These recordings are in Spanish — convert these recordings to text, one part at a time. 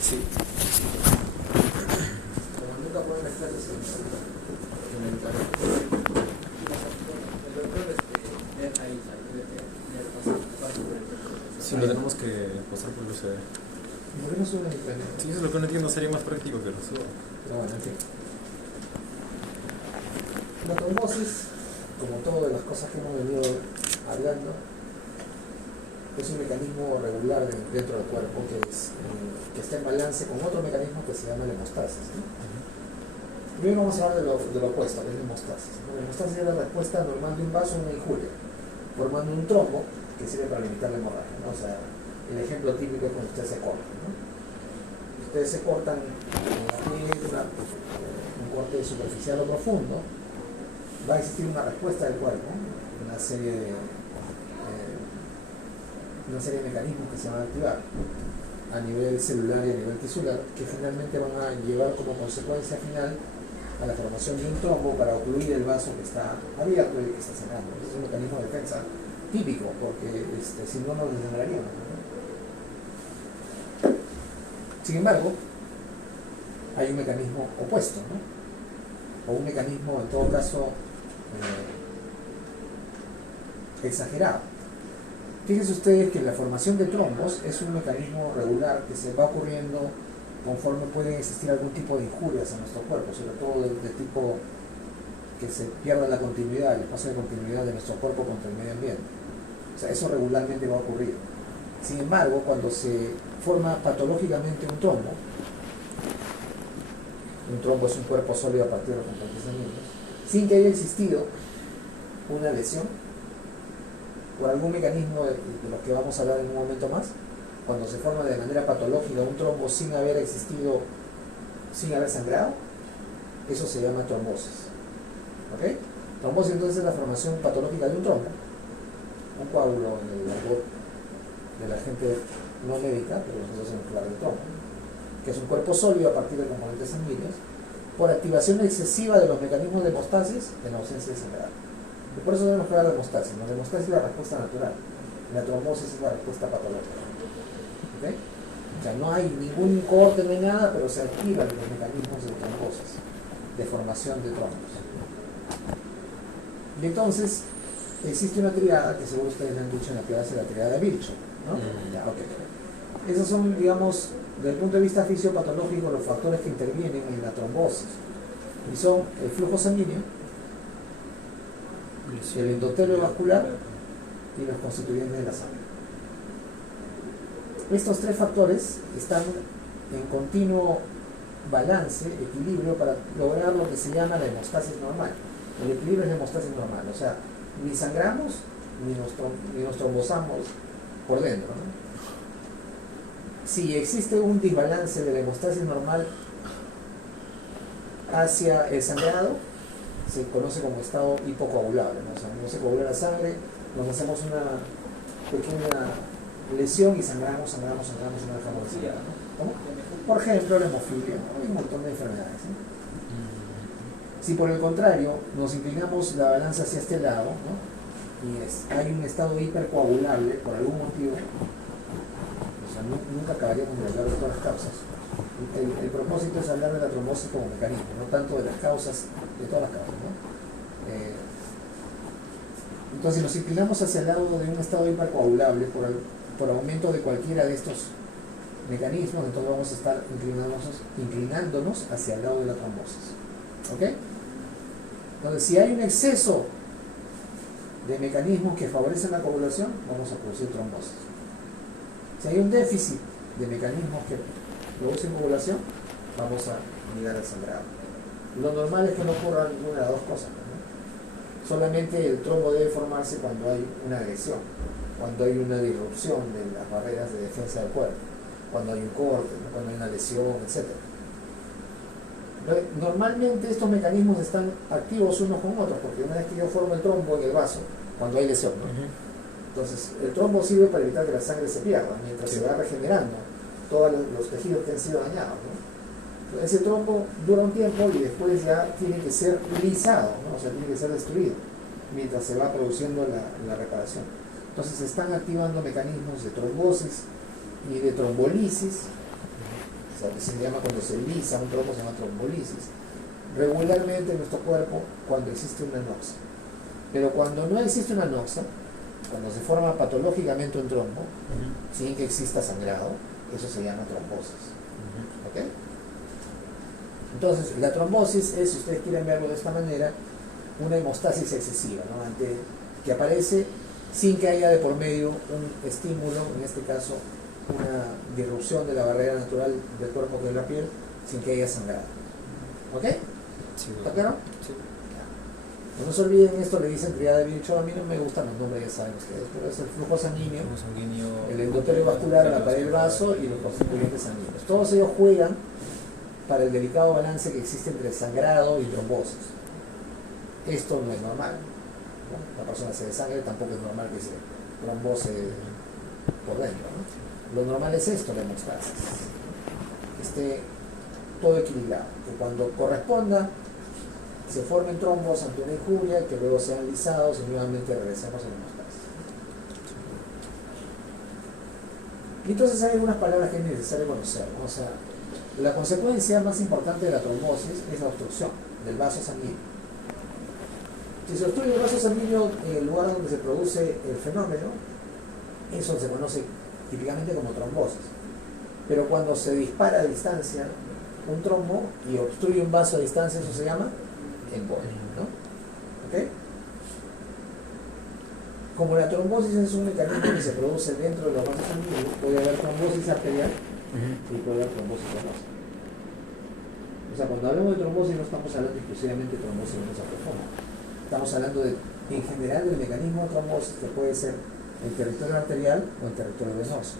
Sí. Como nunca pueden mezclar ese en el medicamento. El doctor deja ahí, Sí, lo tenemos que pasar por el UCB. ¿Por qué no suben el internet? Sí, eso es lo que no entiendo, sería más práctico que lo suba. Pero bueno, en fin. La trombosis, como todas las cosas que hemos venido hablando, es un mecanismo regular dentro del cuerpo que está en balance con otro mecanismo que se llama la hemostasis, ¿no? Primero vamos a hablar de lo opuesto, que es la hemostasis, ¿no? La hemostasis es la respuesta normal de un vaso a una injuria, formando un trombo que sirve para limitar la hemorragia, ¿no? O sea, el ejemplo típico es cuando ustedes se cortan, ¿no? Ustedes se cortan en la piel, un corte superficial o profundo, va a existir una respuesta del cuerpo, una serie de mecanismos que se van a activar a nivel celular y a nivel tisular, que finalmente van a llevar como consecuencia final a la formación de un trombo para ocluir el vaso que está abierto y que está sangrando. Es un mecanismo de defensa típico, porque si no nos desangraríamos, ¿no? Sin embargo, hay un mecanismo opuesto, ¿no? O un mecanismo, en todo caso, exagerado. Fíjense ustedes que la formación de trombos es un mecanismo regular que se va ocurriendo conforme pueden existir algún tipo de injurias en nuestro cuerpo, sobre todo de tipo que se pierda la continuidad, el espacio de continuidad de nuestro cuerpo contra el medio ambiente. O sea, eso regularmente va a ocurrir. Sin embargo, cuando se forma patológicamente un trombo es un cuerpo sólido a partir de los componentes sanguíneos, sin que haya existido una lesión, por algún mecanismo de los que vamos a hablar en un momento más, cuando se forma de manera patológica un trombo sin haber existido, sin haber sangrado, eso se llama trombosis. ¿Ok? Trombosis entonces es la formación patológica de un trombo, un coágulo en el argot de la gente no médica, pero nosotros hacemos hablar de trombo, que es un cuerpo sólido a partir de componentes sanguíneos, por activación excesiva de los mecanismos de hemostasis en ausencia de sangrado. Y por eso debemos hablar de hemostasis. La hemostasis es la respuesta natural, la trombosis es la respuesta patológica. ¿Okay? O sea, no hay ningún corte, no hay nada, pero se activan los mecanismos de trombosis, de formación de trombos. Y entonces, existe una triada que seguro ustedes le han dicho en la clase, la triada de Virchow, ¿no? Ya, okay. Esos son, digamos, desde el punto de vista fisiopatológico, los factores que intervienen en la trombosis. Y son el flujo sanguíneo, el endotelio vascular y los constituyentes de la sangre. Estos tres factores están en continuo balance, equilibrio, para lograr lo que se llama la hemostasis normal. El equilibrio es la hemostasis normal, o sea, ni sangramos ni nos trombosamos por dentro, ¿no? Si existe un desbalance de la hemostasis normal hacia el sangrado, se conoce como estado hipocoagulable, ¿no? O sea, no se coagula la sangre, nos hacemos una pequeña lesión y sangramos y no dejamos de sangrar, ¿no? ¿Cómo? Por ejemplo, la hemofilia, ¿no? Hay un montón de enfermedades, ¿no? Si por el contrario nos inclinamos la balanza hacia este lado, ¿no? Y hay un estado hipercoagulable por algún motivo, o sea, nunca acabaríamos de hablar de todas las causas. El propósito es hablar de la trombosis como mecanismo, no tanto de las causas, de todas las causas, ¿no? Entonces, si nos inclinamos hacia el lado de un estado hipercoagulable por aumento de cualquiera de estos mecanismos, entonces vamos a estar inclinándonos hacia el lado de la trombosis. ¿Ok? Entonces, si hay un exceso de mecanismos que favorecen la coagulación, vamos a producir trombosis. Si hay un déficit de mecanismos que producen coagulación, vamos a llegar al sangrado. Lo normal es que no ocurra ninguna de las dos cosas, ¿no? Solamente el trombo debe formarse cuando hay una agresión, cuando hay una disrupción de las barreras de defensa del cuerpo, cuando hay un corte, ¿no? Cuando hay una lesión, etc. Normalmente estos mecanismos están activos unos con otros, porque una vez que yo formo el trombo en el vaso, cuando hay lesión, ¿no? Entonces el trombo sirve para evitar que la sangre se pierda, mientras se va regenerando todos los tejidos que han sido dañados, ¿no? Ese trombo dura un tiempo y después ya tiene que ser lisado, ¿no? O sea, tiene que ser destruido mientras se va produciendo la reparación. Entonces se están activando mecanismos de trombosis y de trombolisis O sea, que se llama cuando se lisa un trombo, se llama trombolisis. Regularmente en nuestro cuerpo cuando existe una anoxia. Pero cuando no existe una anoxia, cuando se forma patológicamente un trombo, sin que exista sangrado, eso se llama trombosis. ¿Ok? Entonces, la trombosis es, si ustedes quieren verlo de esta manera, una hemostasis excesiva, ¿no? Que aparece sin que haya de por medio un estímulo, en este caso una disrupción de la barrera natural del cuerpo que es la piel, sin que haya sangrado. ¿Ok? Sí, ¿Está claro? Sí. No se olviden esto, le dicen criada de bicho. A mí no me gustan los nombres, ya saben ustedes, pero es el flujo sanguíneo, el endotelio vascular, la pared del vaso y los constituyentes sanguíneos. Todos ellos juegan para el delicado balance que existe entre sangrado y trombosis. Esto no es normal, ¿no? La persona se desangre, tampoco es normal que se trombose por dentro, ¿no? Lo normal es esto, la hemostasis, que esté todo equilibrado, que cuando corresponda se formen trombos ante una injuria, que luego sean lisados y nuevamente regresemos a la hemostasis. Y entonces hay algunas palabras que es necesario conocer, ¿no? O sea, la consecuencia más importante de la trombosis es la obstrucción del vaso sanguíneo. Si se obstruye el vaso sanguíneo en el lugar donde se produce el fenómeno, eso se conoce típicamente como trombosis. Pero cuando se dispara a distancia un trombo y obstruye un vaso a distancia, eso se llama embolia, ¿no? ¿Ok? Como la trombosis es un mecanismo que se produce dentro de los vasos sanguíneos, puede haber trombosis arterial y puede haber trombosis venosa. O sea, cuando hablamos de trombosis no estamos hablando exclusivamente de trombosis venosa profunda. Estamos hablando de, en general, del mecanismo de trombosis que puede ser en territorio arterial o en territorio venoso.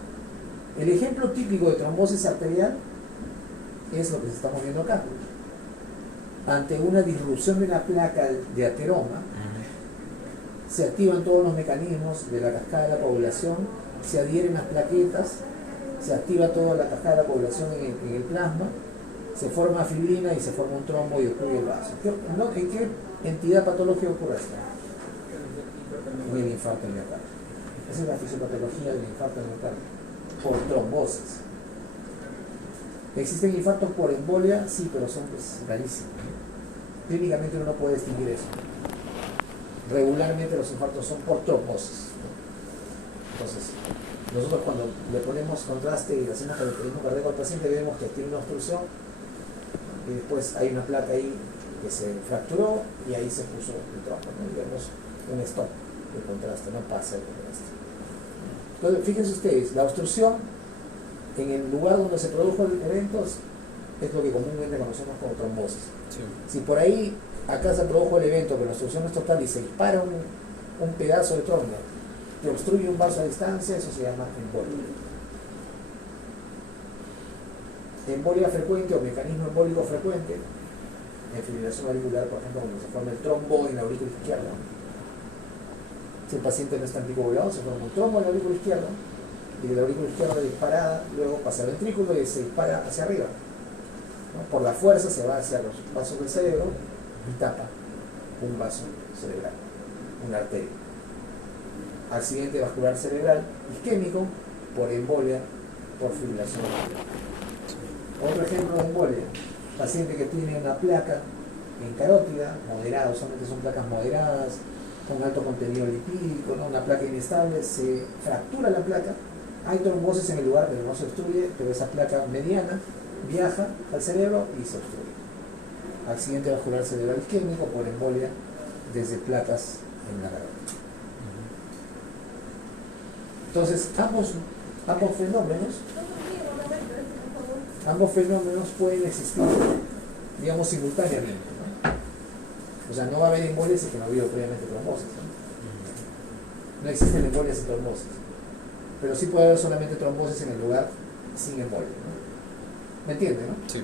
El ejemplo típico de trombosis arterial es lo que estamos viendo acá. Ante una disrupción de una placa de ateroma, se activan todos los mecanismos de la cascada de la coagulación, se adhieren las plaquetas, se activa toda la cascada de la coagulación en el plasma, se forma fibrina y se forma un trombo y ocluye el vaso. ¿En qué entidad patológica ocurre esto? En el infarto del miocardio. Esa es la fisiopatología del infarto del miocardio, por trombosis. ¿Existen infartos por embolia? Sí, pero son rarísimos. Clínicamente uno no puede distinguir eso. Regularmente los infartos son por trombosis. Entonces, nosotros cuando le ponemos contraste y le hacemos el ritmo cardíaco al paciente, vemos que tiene una obstrucción y después hay una placa ahí que se fracturó y ahí se puso el trombo, ¿no? Y vemos un stop de contraste, no pasa el contraste. Entonces, fíjense ustedes, la obstrucción en el lugar donde se produjo el evento es lo que comúnmente conocemos como trombosis. Sí. Si por ahí acá se produjo el evento, pero la obstrucción es total y se dispara un pedazo de trombo que obstruye un vaso a distancia, eso se llama embolia. Embolia frecuente o mecanismo embólico frecuente, en fibrilación auricular, por ejemplo, cuando se forma el trombo en la aurícula izquierda. Si el paciente no está anticoagulado, se forma un trombo en la aurícula izquierda y de la aurícula izquierda disparada, luego pasa al ventrículo y se dispara hacia arriba, ¿no? Por la fuerza se va hacia los vasos del cerebro y tapa un vaso cerebral, una arteria. Accidente vascular cerebral isquémico por embolia, por fibrilación auricular. Otro ejemplo de embolia, paciente que tiene una placa en carótida, moderada, usualmente son placas moderadas, con alto contenido lipídico, ¿no? Una placa inestable, se fractura la placa, hay trombosis en el lugar, pero no se obstruye, pero esa placa mediana viaja al cerebro y se obstruye. Accidente vascular cerebral isquémico por embolia desde placas en la carótida. Entonces, ambos fenómenos pueden existir, digamos, simultáneamente, ¿no? O sea, no va a haber embolias si que no ha habido previamente trombosis, ¿no? No existen embolias sin trombosis, pero sí puede haber solamente trombosis en el lugar sin embolia, ¿no? ¿Me entiende, no? Sí.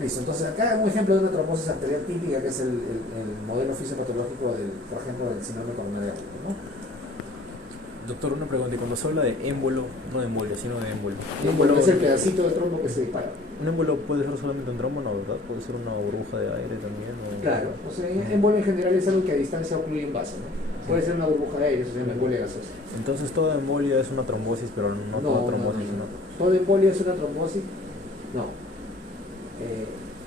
Listo, entonces acá un ejemplo de una trombosis arterial típica, que es el modelo fisiopatológico por ejemplo, del síndrome coronario agudo, ¿no? Doctor, una pregunta. Y cuando se habla de émbolo, no de embolia, sino de émbolo. El émbolo es el pedacito de trombo que se dispara. Un émbolo puede ser solamente un trombo, ¿no? ¿Verdad? Puede ser una burbuja de aire también. Claro, o sea, émbolo en general es algo que a distancia ocluye un vaso, ¿no? Puede ser una burbuja de aire, eso se llama embolia gasosa. Entonces toda embolia es una trombosis, pero no toda trombosis. ¿Toda embolia es una trombosis? No.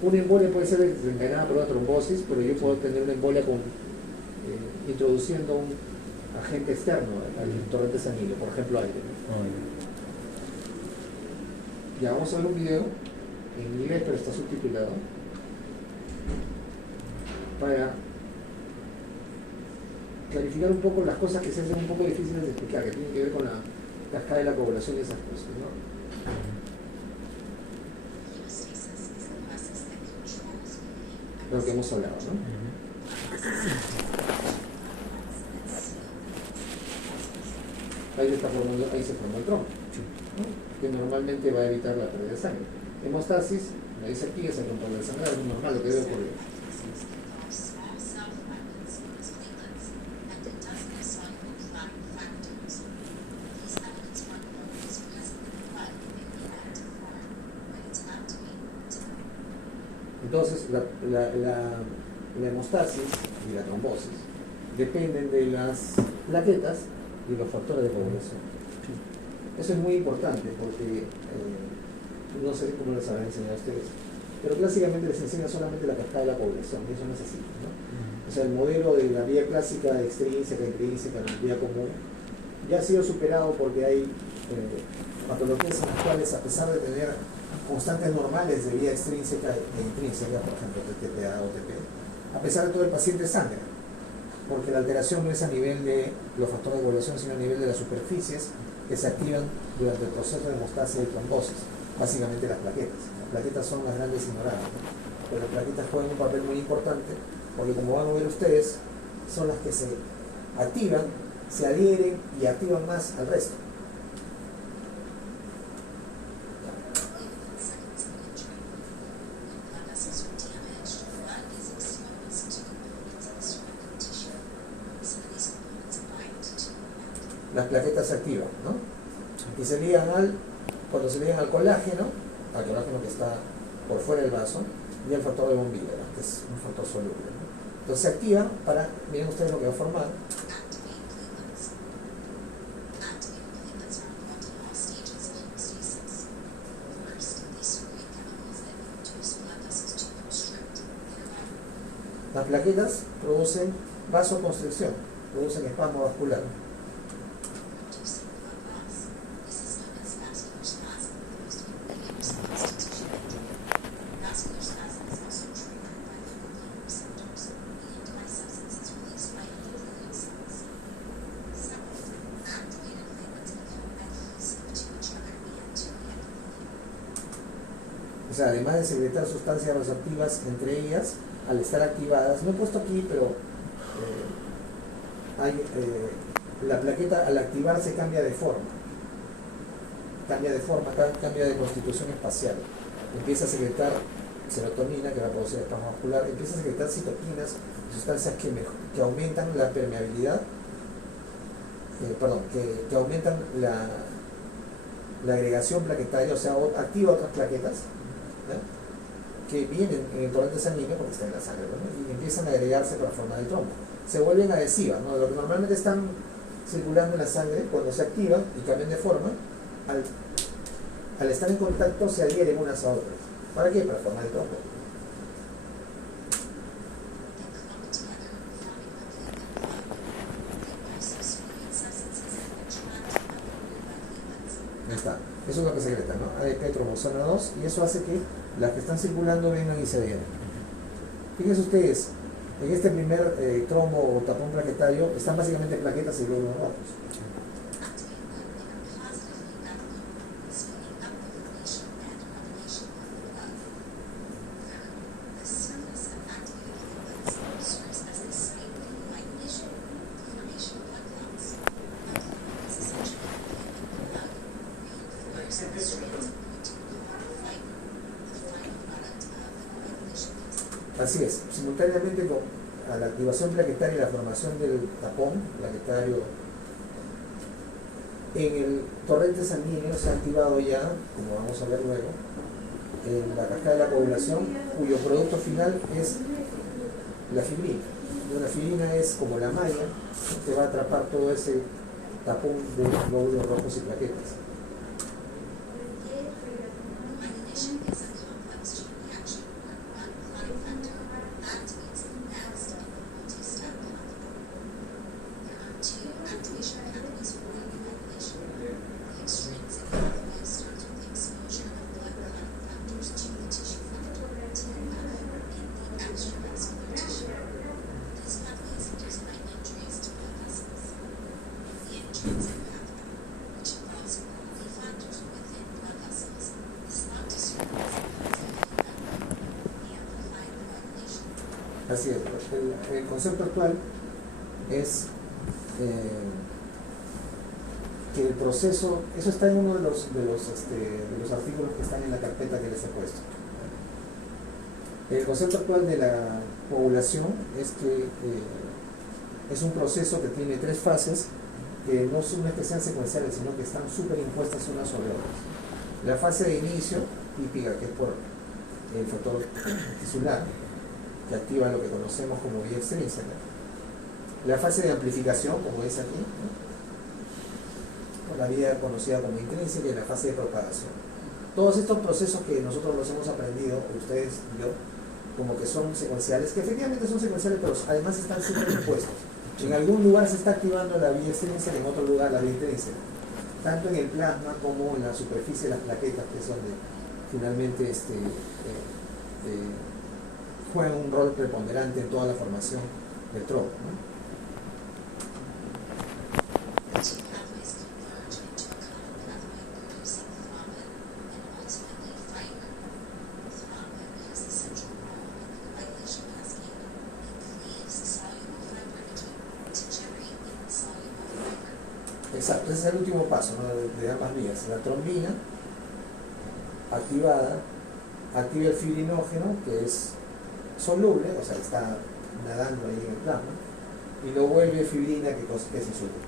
Una embolia puede ser desencadenada por una trombosis, pero yo puedo tener una embolia introduciendo un agente externo al torrente sanguíneo, por ejemplo aire. Ya vamos a ver un video en inglés, pero está subtitulado, para clarificar un poco las cosas que se hacen un poco difíciles de explicar, que tienen que ver con la cascada de la coagulación y esas cosas, ¿no? De lo que hemos hablado, ¿no? Ahí se formó el trombo, ¿no? Que normalmente va a evitar la pérdida de sangre. Hemostasis, ahí se activa, se rompe la sangre, es normal lo que debe ocurrir. Entonces, la hemostasis y la trombosis dependen de las plaquetas y los factores de coagulación. Eso es muy importante porque no sé cómo les habrán enseñado a ustedes, pero clásicamente les enseña solamente la cascada de la coagulación, y eso no es así, ¿no? O sea, el modelo de la vía clásica extrínseca, intrínseca, la vía común, ya ha sido superado porque hay patologías en las cuales, a pesar de tener constantes normales de vía extrínseca e intrínseca, por ejemplo, TTPA o TP, a pesar de todo el paciente sangra, porque la alteración no es a nivel de los factores de coagulación, sino a nivel de las superficies que se activan durante el proceso de hemostasia y trombosis, básicamente las plaquetas. Las plaquetas son las grandes ignoradas, ¿no? Pero las plaquetas juegan un papel muy importante, porque como van a ver ustedes, son las que se activan, se adhieren y activan más al resto. Las plaquetas se activan, ¿no? Y se ligan cuando se ligan al colágeno que está por fuera del vaso, y al factor de von Willebrand, que es un factor soluble, ¿no? Entonces se activan para, miren ustedes lo que va a formar. Las plaquetas producen vasoconstricción, producen espasmo vascular. O sea, además de secretar sustancias vasoactivas, entre ellas, al estar activadas, no he puesto aquí, pero la plaqueta al activarse cambia de forma, cambia de constitución espacial, empieza a secretar serotonina, que va a producir espasmo vascular, empieza a secretar citoquinas, sustancias que aumentan la permeabilidad, que aumentan la agregación plaquetaria, o sea, activa otras plaquetas, ¿no?, que vienen en el torrente sanguíneo porque están en la sangre, ¿no?, y empiezan a agregarse para formar el trombo. Se vuelven adhesivas, ¿no? Lo que normalmente están circulando en la sangre, cuando se activan y cambian de forma, al estar en contacto se adhieren unas a otras. ¿Para qué? Para formar el trombo. Ahí está. Eso es lo que secreta, ¿no? ADP, trombosana 2, y eso hace que las que están circulando vengan y se adhieran. Fíjense ustedes, en este primer trombo o tapón plaquetario están básicamente plaquetas y glóbulos rojos. Así es, simultáneamente a la activación plaquetaria y la formación del tapón plaquetario en el torrente sanguíneo se ha activado ya, como vamos a ver luego, la cascada de la coagulación, cuyo producto final es la fibrina. la filina es como la malla, ¿no? Que va a atrapar todo ese tapón de glóbulos rojos y plaquetas. Así es, el concepto actual es que el proceso, eso está en uno de los artículos que están en la carpeta que les he puesto. El concepto actual de la coagulación es que es un proceso que tiene 3 fases que no son que sean secuenciales, sino que están superimpuestas unas sobre otras. La fase de inicio, típica, que es por el factor tisular, que activa lo que conocemos como vía extrínseca. La fase de amplificación, como es aquí, ¿no? Por la vía conocida como intrínseca, y la fase de propagación. Todos estos procesos que nosotros los hemos aprendido, ustedes y yo, como que son secuenciales, que efectivamente son secuenciales, pero además están superimpuestos. En algún lugar se está activando la vía extrínseca, en otro lugar la vía intrínseca. Tanto en el plasma como en la superficie de las plaquetas, que es donde finalmente juega un rol preponderante en toda la formación del tronco, ¿no? Exacto, ese es el último paso, ¿no? de ambas vías. La trombina activada activa el fibrinógeno, que es soluble, o sea, está nadando ahí en el plasma, y lo vuelve fibrina, que es insoluble.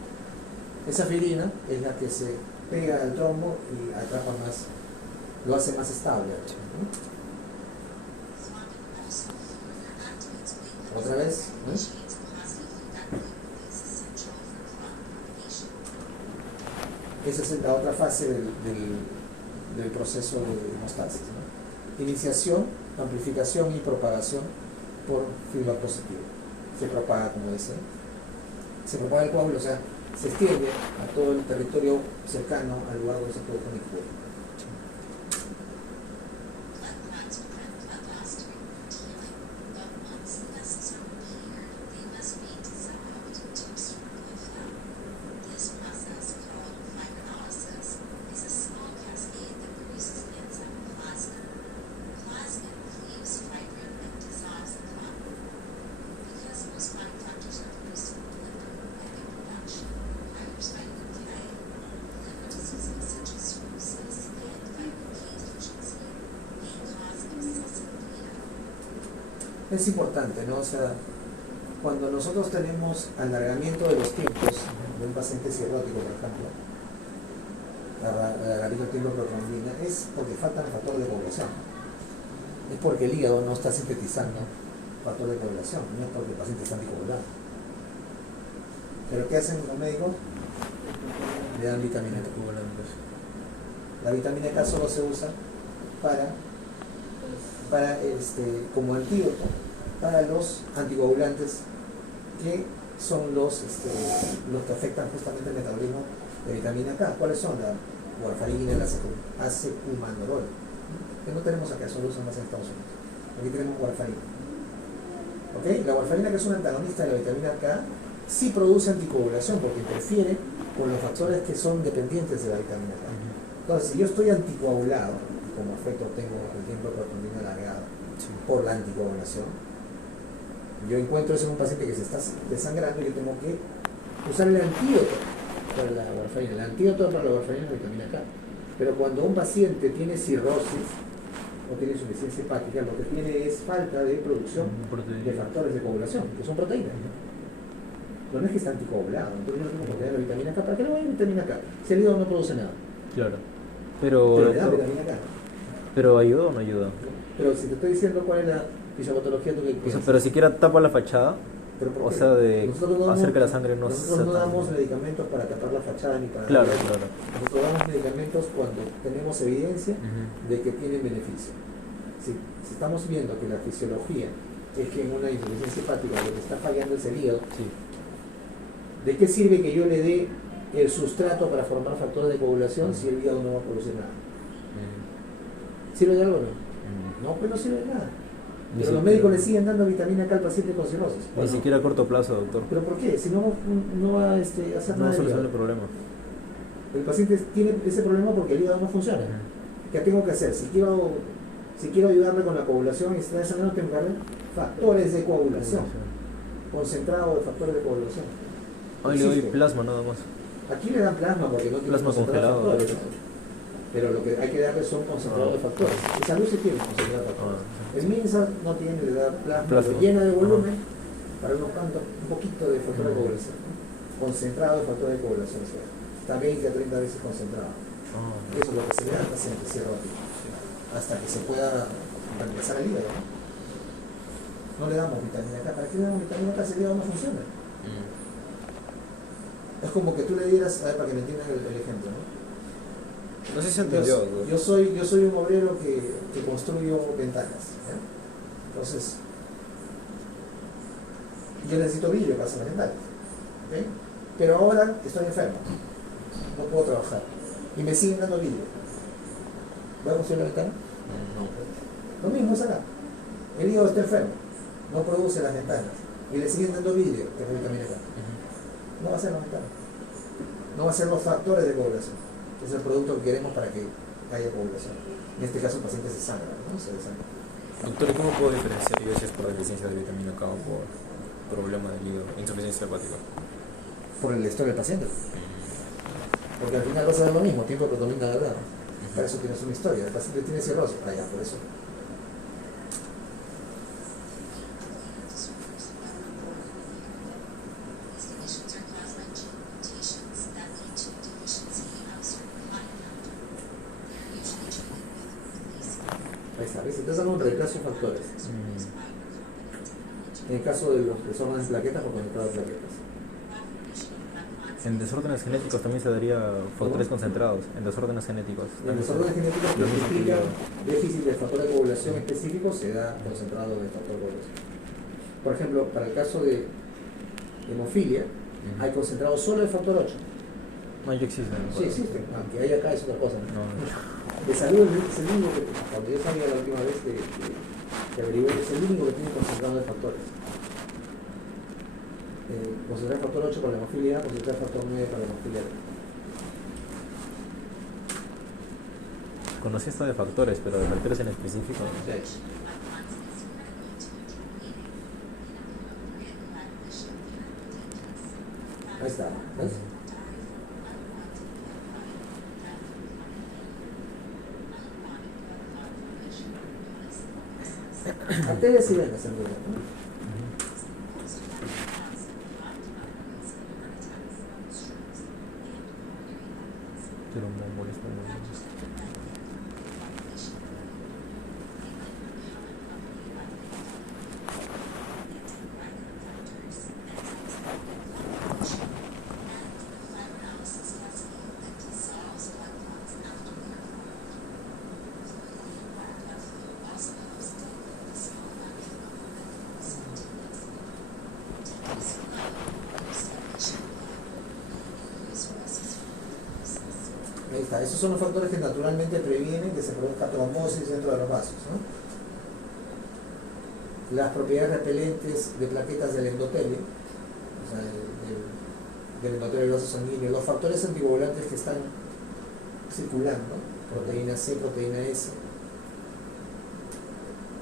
Esa fibrina es la que se pega al trombo y atrapa más, lo hace más estable, ¿no? Otra vez, ¿no? Esa es la otra fase del proceso de hemostasis, ¿no? Iniciación, amplificación y propagación por feedback positivo. Se propaga, como dice, se propaga el coágulo, o sea, se extiende a todo el territorio cercano al lugar donde se produjo un ictio. Es importante, ¿no? O sea, cuando nosotros tenemos alargamiento de los tiempos de un paciente cirrótico, por ejemplo, alargamiento del tiempo de protrombina, es porque faltan factores de coagulación. Es porque el hígado no está sintetizando factor de coagulación, no es porque el paciente está anticoagulado. ¿Pero qué hacen los médicos? Le dan vitamina K. La vitamina K solo se usa como antídoto para los anticoagulantes, que son los que afectan justamente el metabolismo de vitamina K. ¿Cuáles son? La warfarina, la acecumandrol, que no tenemos acá, solo usan más en Estados Unidos. Aquí tenemos warfarina. ¿Okay? La warfarina, que es un antagonista de la vitamina K, sí produce anticoagulación porque interfiere con los factores que son dependientes de la vitamina K. Entonces, si yo estoy anticoagulado, como efecto tengo el tiempo de protrombina alargado por la anticoagulación, yo encuentro eso en un paciente que se está desangrando y yo tengo que usar el antídoto para la warfarina. El antídoto para la warfarina es la vitamina K. Pero cuando un paciente tiene cirrosis o tiene insuficiencia hepática, lo que tiene es falta de producción de factores de coagulación, que son proteínas. No es que está anticoagulado, entonces yo no tengo que tener la vitamina K. ¿Para qué le voy a vitamina K? Si el hígado no produce nada. Claro. Pero le da vitamina K. ¿Pero ayuda o no ayuda? Pero si te estoy diciendo cuál es la fisiopatología, tú que piensas. Pero siquiera tapa la fachada. ¿Pero por O qué? sea, de Nosotros no hacer que la damos- sangre no Nosotros sea no tan- damos medicamentos para tapar la fachada ni para... Claro, claro. Nosotros damos medicamentos cuando tenemos evidencia Ujú. de que tienen beneficio. Si estamos viendo que la fisiología es que en una insuficiencia hepática lo que está fallando es el hígado, Sí. ¿de qué sirve que yo le dé el sustrato para formar factores de coagulación si el hígado no va a producir nada? ¿Sirve de algo o no? No, pues no sirve de nada. Ni Pero los siquiera- médicos le siguen dando vitamina K al paciente con cirrosis. Ni Bueno, siquiera a corto plazo, doctor. ¿pero por qué? Si no va a hacer No nada del soluciona el hígado. problema. El paciente tiene ese problema porque el hígado no funciona. ¿Qué tengo que hacer? Si quiero ayudarle con la coagulación y está desangrando, tengo que darle factores de coagulación. Concentrado de factores de coagulación. Hoy le doy Existe. plasma nada más. Aquí le dan plasma porque no tiene Plasma concentrado de congelado. factores, ¿no? Pero lo que hay que darle son concentrados de factores. En salud se tiene concentrado de factores. El MINSA no tiene, le da plasma, Plasma. lo llena de volumen para unos cuantos, un poquito de factor de coagulación, ¿no? Concentrado de factor de coagulación, o sea, está 20 a 30 veces concentrado. Eso es lo que se le da al paciente cirrótico, hasta que se pueda reemplazar el hígado, ¿no? No le damos vitamina K. ¿Para qué le damos vitamina K si el hígado no funciona? Es como que tú le dieras, a ver, para que me entiendan el ejemplo, ¿no? No sé si entendió. Yo soy un obrero que construyo ventanas, ¿ya? Entonces, yo necesito vidrio para hacer las ventanas, ¿ok? Pero ahora estoy enfermo, no puedo trabajar y me siguen dando vidrio. ¿Va a funcionar la ventana? Lo mismo es acá. El hígado está enfermo, no produce las ventanas y le siguen dando vidrio, que es vitamina K. No va a ser la ventana. No va a ser los factores de coagulación, que es el producto que queremos para que haya coagulación. En este caso el paciente se sangra, ¿no? Se desangra. Doctor, ¿y cómo puedo diferenciar yo si es por deficiencia de vitamina K o por problema del hígado, insuficiencia hepática? Por el historia del paciente. Porque al final vas a ver lo mismo, tiempo de protomina de verdad. Para eso tienes una historia. El paciente tiene cirrosis. Ah, ya, por eso. Ahí está, ¿ves? Entonces hago un reemplazo de factores. En el caso de los desórdenes de plaquetas, por conectado de plaquetas. En desórdenes genéticos también se daría factores concentrados. En desórdenes genéticos. En los desórdenes genéticos que implican déficit de factor de coagulación específico, se da concentrado de factor de coagulación. Por ejemplo, para el caso de hemofilia, hay concentrado solo de factor 8. No, ya existen. Sí existen, aunque hay acá es otra cosa. No. De salud es el único que, cuando yo sabía la última vez que averigué, es el único que tiene concentrado de factores. Concentrar factor 8 para la hemofilia A, concentrar factor 9 para la hemofilia B. Conocí esto de factores, pero de factores en específico. Ahí está, ¿ves? Arterias y venas en realidad, ¿no? Pero me molesta mucho. Ahí está, esos son los factores que naturalmente previenen que se produzca trombosis dentro de los vasos, ¿no? Las propiedades repelentes de plaquetas del endotelio, o sea, del endotelio del vaso sanguíneo, los factores anticoagulantes que están circulando, proteína C, proteína S,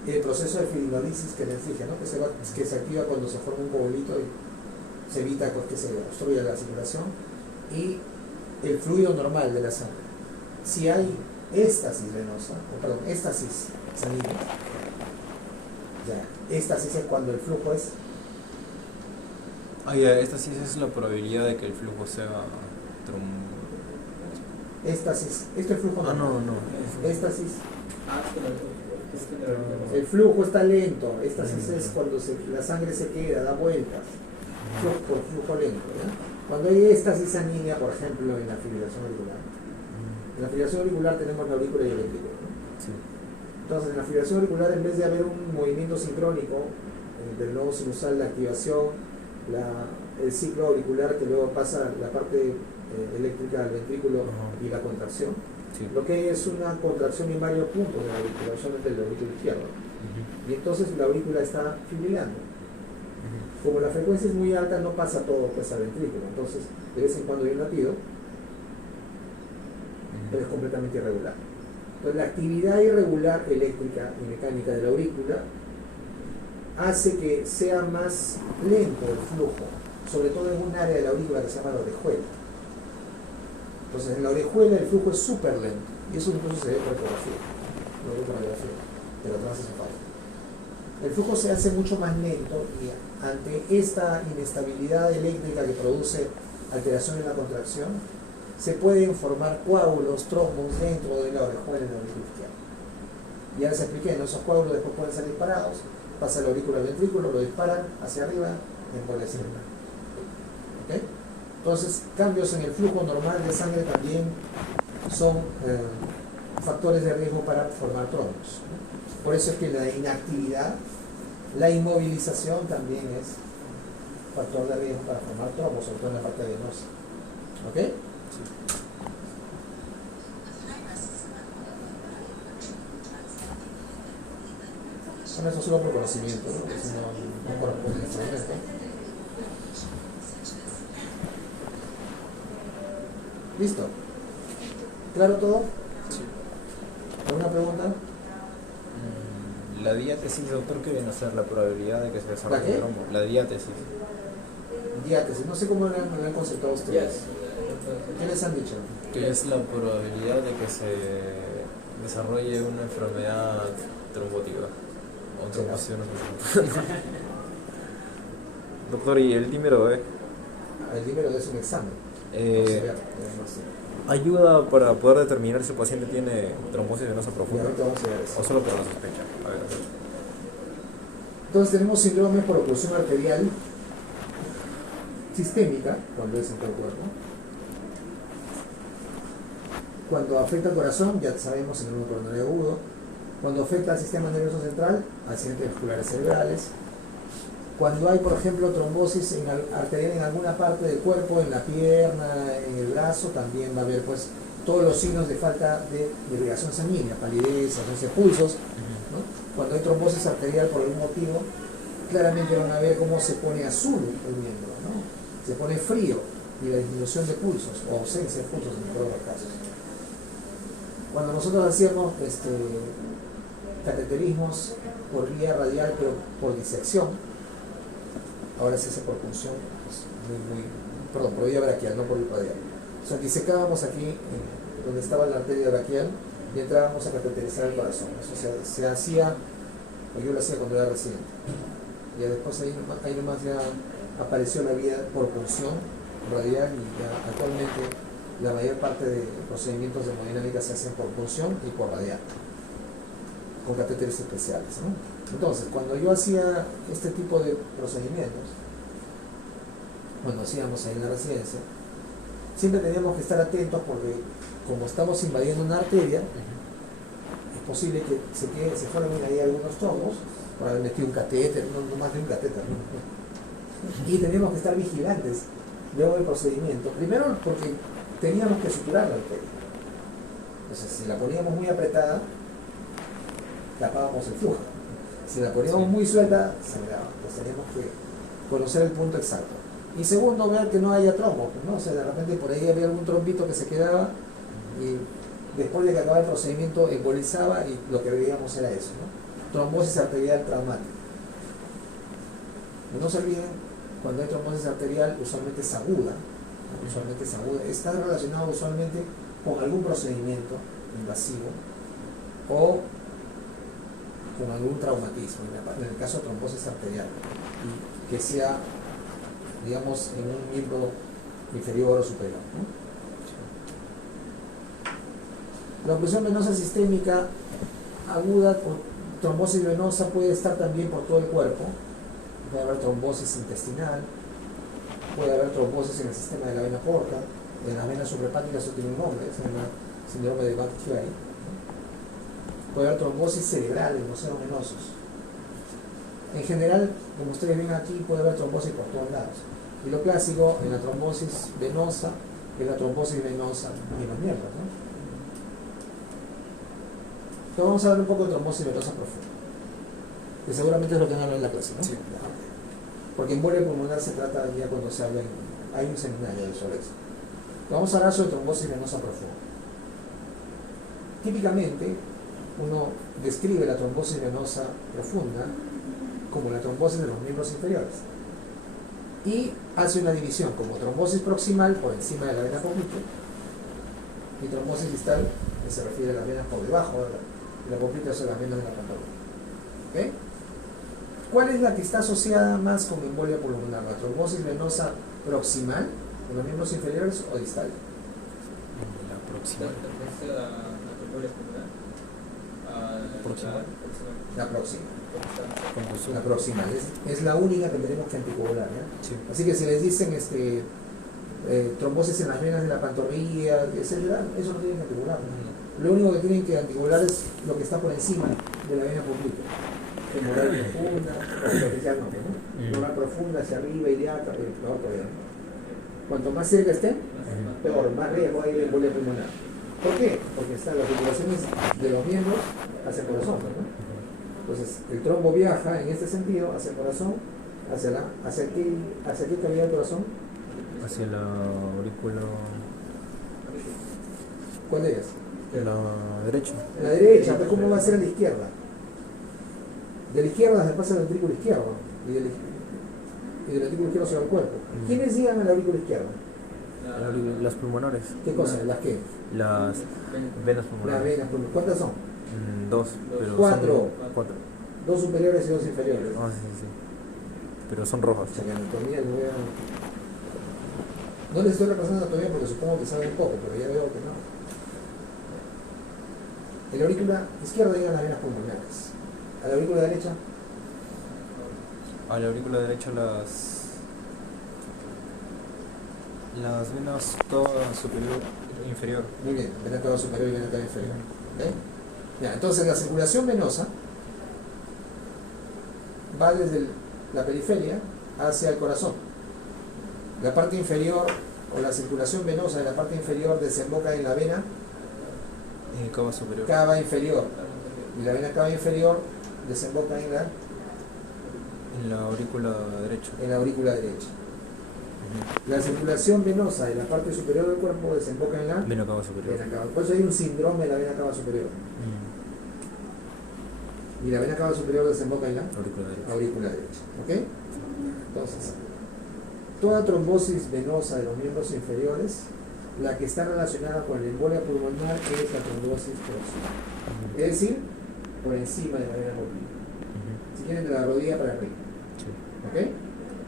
el proceso de fibrinolisis que les dije, ¿no? que se activa cuando se forma un coagulito y se evita que se obstruya la circulación, y el fluido normal de la sangre. Si hay éstasis venosa, éstasis sanguínea, ya, éstasis es cuando el flujo es... Ah, ya, esta sí es la probabilidad de que el flujo sea Éstasis, esto es flujo Ah, normal. no. Éstasis El flujo está lento, éstasis es cuando la sangre se queda, da vueltas, por flujo lento. ¿Ya? Cuando hay éstasis sanguínea, por ejemplo, en la fibrilación auricular. En la fibrilación auricular tenemos la aurícula y el ventrículo, ¿no? Sí. Entonces, en la fibrilación auricular, en vez de haber un movimiento sincrónico del nodo sinusal, la activación, el ciclo auricular que luego pasa la parte eléctrica al ventrículo y la contracción, Sí. lo que hay es una contracción en varios puntos de la aurícula, solamente del aurículo izquierdo. Y entonces la aurícula está fibrilando. Como la frecuencia es muy alta, no pasa todo pues al ventrículo. Entonces, de vez en cuando hay un latido, pero es completamente irregular. Entonces, la actividad irregular eléctrica y mecánica de la aurícula hace que sea más lento el flujo, sobre todo en un área de la aurícula que se llama la orejuela. Entonces, en la orejuela el flujo es súper lento, y eso incluso se ve por ecografía, pero transesofágica. El flujo se hace mucho más lento y ante esta inestabilidad eléctrica que produce alteración en la contracción, se pueden formar coágulos, trombos dentro de la orejuela en la aurícula izquierda. Ya les expliqué, ¿no? Esos coágulos después pueden ser disparados, pasa la aurícula al ventrículo, lo disparan hacia arriba, embolia cerebral. ¿Okay? Entonces, cambios en el flujo normal de sangre también son factores de riesgo para formar trombos, ¿no? Por eso es que la inactividad, la inmovilización también es factor de riesgo para formar trombos, sobre todo en la parte venosa. ¿Ok? Bueno, eso solo por conocimiento, ¿no? Eso no corresponde en este momento. ¿Listo? ¿Claro todo? Sí. ¿Alguna pregunta? La diátesis, doctor, ¿qué viene a ser la probabilidad de que se desarrolle ¿La qué? un trombo? La diátesis. Diátesis, no sé cómo lo han conceptado ustedes. ¿Qué les han dicho? ¿Qué es la probabilidad de que se desarrolle una enfermedad trombótica? O trombosión. Doctor, ¿y el dímero B? El dímero es un examen. ¿Ayuda para poder determinar si el paciente tiene trombosis venosa Y profunda? ahorita vamos a ver eso. ¿O solo por la sospecha? A ver. Entonces tenemos síndrome por oclusión arterial sistémica, cuando es en todo el cuerpo. Cuando afecta al corazón, ya sabemos, síndrome coronario agudo. Cuando afecta al sistema nervioso central, accidentes vasculares cerebrales. Cuando hay, por ejemplo, trombosis arterial en alguna parte del cuerpo, en la pierna, en el brazo, también va a haber pues todos los signos de falta de irrigación sanguínea, palidez, ausencia de pulsos, ¿no? Cuando hay trombosis arterial por algún motivo, claramente van a ver cómo se pone azul el miembro, ¿no? Se pone frío y la disminución de pulsos o ausencia de pulsos en todos los casos. Cuando nosotros hacíamos cateterismos por vía radial, pero por disección, ahora se hace por punción, pues, por vía braquial, no por radial. O sea, disecábamos aquí donde estaba la arteria braquial y entrábamos a cateterizar el corazón. Eso se hacía, o yo lo hacía cuando era residente. Y después ahí nomás ya apareció la vía por punción radial y ya actualmente la mayor parte de procedimientos de hemodinámica se hacen por punción y por radial, con catéteres especiales, ¿no? Entonces, cuando yo hacía este tipo de procedimientos, cuando hacíamos ahí en la residencia, siempre teníamos que estar atentos porque como estamos invadiendo una arteria, es posible que se fueran ahí algunos trombos por haber metido un catéter, no más de un catéter, ¿no? Y teníamos que estar vigilantes luego del procedimiento, primero porque teníamos que suturar la arteria. Entonces, si la poníamos muy apretada, tapábamos el flujo. Si la poníamos muy suelta, sangraba. Entonces teníamos que conocer el punto exacto. Y segundo, ver que no haya trombo, ¿no? O sea, de repente por ahí había algún trombito que se quedaba y después de que acababa el procedimiento embolizaba y lo que veíamos era eso, ¿no? Trombosis arterial traumática. Y no se olviden, cuando hay trombosis arterial usualmente es aguda, ¿no? Usualmente es aguda. Está relacionado usualmente con algún procedimiento invasivo o con algún traumatismo, en el caso de trombosis arterial, y que sea, digamos, en un miembro inferior o superior, ¿no? La oclusión venosa sistémica aguda trombosis venosa puede estar también por todo el cuerpo. Puede haber trombosis intestinal, puede haber trombosis en el sistema de la vena porta, en las venas suprahepáticas. Eso tiene un nombre, se llama síndrome de Bad-Fly. Puede haber trombosis cerebral en los senos venosos. En general, como ustedes ven aquí, puede haber trombosis por todos lados. Y lo clásico en la trombosis venosa es la trombosis venosa en los miembros, ¿no? Entonces vamos a ver un poco de trombosis venosa profunda, que seguramente es lo que van a hablar en la clase, ¿no? Sí. Porque embolia pulmonar se trata ya cuando se habla hay un seminario sobre eso. Vamos a hablar sobre trombosis venosa profunda. Típicamente, uno describe la trombosis venosa profunda como la trombosis de los miembros inferiores y hace una división como trombosis proximal por encima de la vena poplítea y trombosis distal, que se refiere a las venas por debajo de la poplítea, son las venas de la pantorrilla. ¿Okay? ¿Cuál es la que está asociada más con embolia pulmonar? ¿La trombosis venosa proximal de los miembros inferiores o distal? La próxima. Proximal. La próxima. Confusión. La proximal. Es la única que tenemos que anticoagular, ¿ya? Sí. Así que si les dicen trombosis en las venas de la pantorrilla, etcétera, eso no tienen que anticoagular. Lo único que tienen que anticoagular es lo que está por encima de la vena poplítea. Femoral profunda, especialmente, ¿no? Femoral profunda hacia arriba, ilíaca, peor todavía. Cuanto más cerca estén, peor, más riesgo hay de embolia pulmonar. ¿Por qué? Porque están las circulaciones de los miembros hacia el corazón, ¿no? Entonces, el trombo viaja en este sentido hacia el corazón, hacia qué cavidad del corazón. Hacia la aurícula. ¿Cuál de ellas? La derecha. La derecha, pero ¿cómo va a ser a la izquierda? De la izquierda se pasa al ventrículo izquierdo y del ventrículo izquierdo se va al cuerpo. ¿Quiénes llegan a la aurícula izquierda? Las pulmonares. ¿Qué cosa? ¿Las qué? Las venas Las pulmonares. venas pulmonares. ¿Cuántas son? Dos, pero Cuatro. son cuatro. Dos superiores y dos inferiores. Ah, sí, sí. Pero son rojas. O sea, que anatomía no veo. No les estoy repasando anatomía porque supongo que saben poco, pero ya veo que no. En la aurícula izquierda llegan las venas pulmonares. A la aurícula derecha, A la aurícula derecha las venas cava superior e inferior. muy bien, vena cava superior y vena cava inferior. ¿Okay? Ya, entonces la circulación venosa va desde la periferia hacia el corazón. La parte inferior o la circulación venosa de la parte inferior desemboca en la vena Cava superior. cava inferior y la vena cava inferior desemboca en En la aurícula derecha. la aurícula derecha. La circulación venosa de la parte superior del cuerpo desemboca en la Vena cava superior. vena cava. Por eso hay un síndrome de la vena cava superior. Y la vena cava superior desemboca en la Aurícula derecha. aurícula derecha. ¿Ok? Entonces, toda trombosis venosa de los miembros inferiores, la que está relacionada con la embolia pulmonar es la trombosis proximal. Es decir, por encima de la vena poplítea. Si quieren, de la rodilla para arriba. Sí. ¿Ok?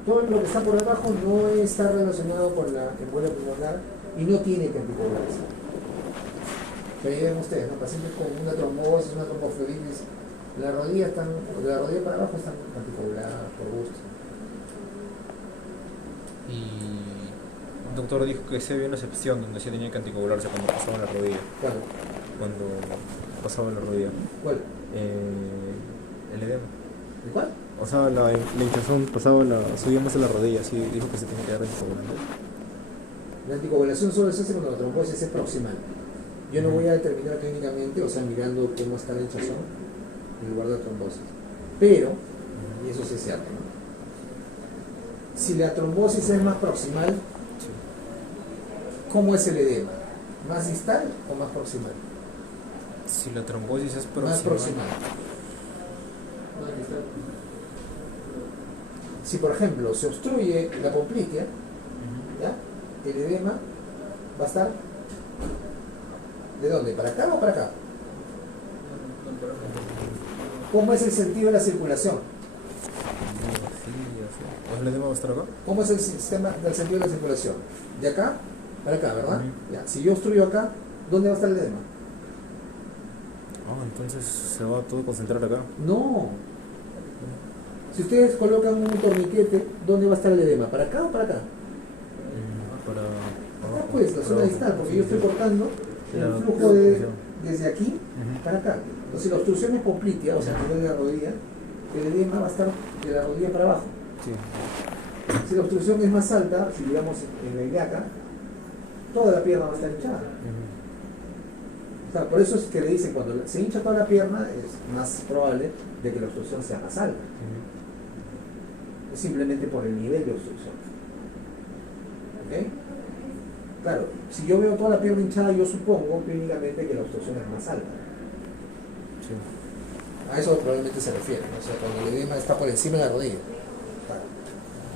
Todo lo que está por debajo no está relacionado con la embolia pulmonar y no tiene que anticoagularse. Pero ahí ven ustedes, ¿no? Pacientes con una trombosis, una tromboflebitis, de la rodilla para abajo están anticoaguladas por gusto. Y el doctor dijo que sí había una excepción donde sí tenía que anticoagularse cuando pasaba la rodilla. Claro. Cuando pasaba la rodilla. ¿Cuál? El edema. ¿El cuál? O sea, la hinchazón subía más a la rodilla, así dijo que se tenía que dar anticoagulante. La anticoagulación solo se hace cuando la trombosis es proximal. Yo no voy a determinar clínicamente, o sea, mirando cómo está la hinchazón en lugar de la trombosis. Pero, y eso sí es cierto, ¿no? Si la trombosis es más proximal, ¿cómo es el edema? ¿Más distal o más proximal? Si la trombosis es proximal. Más proximal. Si por ejemplo se obstruye la poplítea, ¿ya? El edema va a estar ¿de dónde? ¿Para acá o para acá? ¿Cómo es el sentido de la circulación? ¿O el edema va a estar acá? ¿Cómo es el sistema del sentido de la circulación? De acá para acá, ¿verdad? Ujú. Ya. Si yo obstruyo acá, ¿dónde va a estar el edema? Ah, entonces se va todo a concentrar acá. No. Si ustedes colocan un torniquete, ¿dónde va a estar el edema? ¿Para acá o para acá? Para Acá pues, la zona distal, porque yo estoy cortando el La flujo obstrucción. desde aquí para acá. Entonces, si la obstrucción es poplitea, o sea, a nivel de la rodilla, el edema va a estar de la rodilla para abajo. Sí. Si la obstrucción es más alta, si digamos en el ilíaca, toda la pierna va a estar hinchada. O sea, por eso es que le dicen, cuando se hincha toda la pierna, es más probable de que la obstrucción sea más alta. Es simplemente por el nivel de obstrucción. ¿Ok? Claro, si yo veo toda la pierna hinchada, yo supongo clínicamente que la obstrucción es más alta. Sí. A eso probablemente se refiere, ¿no? O sea, cuando el edema está por encima de la rodilla. Claro.